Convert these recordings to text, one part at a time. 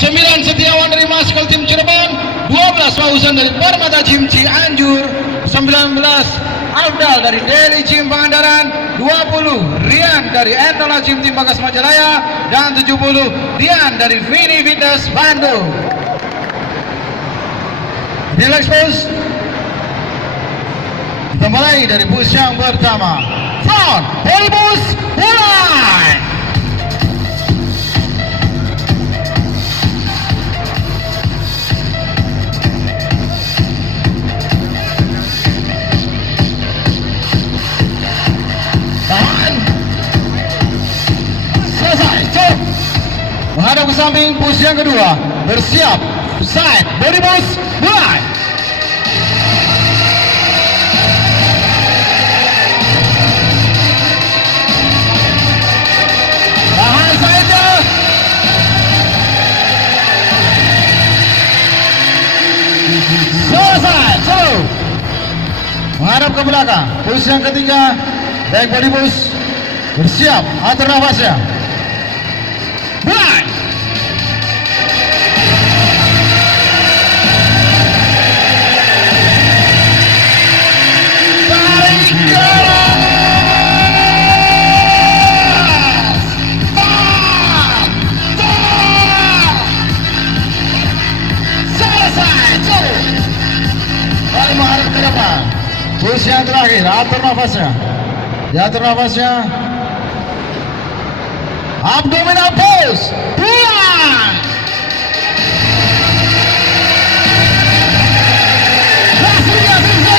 9 Setiawan dari Maskal tim Cirebon, 12 Fauzan dari Permata Gym Cianjur, 19 Afdal dari Deli Gym Pangandaran, 20 Rian dari Etola Gym tim Bagas Majalaya, dan 70 Dian dari Vini Fitness Bandung. Relax pose. Kita mulai dari push yang pertama. Front body push, mulai. Tahan. Selesai, stop. Menghadap ke samping, push yang kedua. Bersiap, side body push, mulai. Selesai, solo. Menghadap ke belakang. Push yang ketiga, back body push. Bersiap, atur nafasnya. Mulai. Tarik gas. Selesai, solo. Lalu menghadap ke depan. Push yang terakhir, atur nafasnya. Diatur nafasnya. Abdominal pose. Pulang. Masih saja.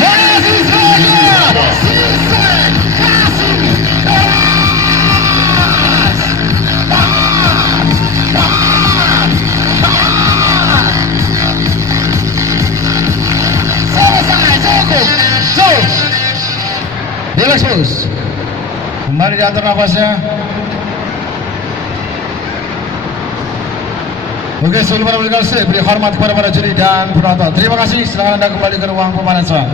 Masih saja. Sisa. Kasih. Keras. Tahan. Tahan. Tahan. Selesai, cukup. So, relax pose. Kembali diatur nafasnya. Oke, sebelum kita beri hormat kepada para juri dan penonton. Terima kasih. Silakan Anda kembali ke ruang pemanasan.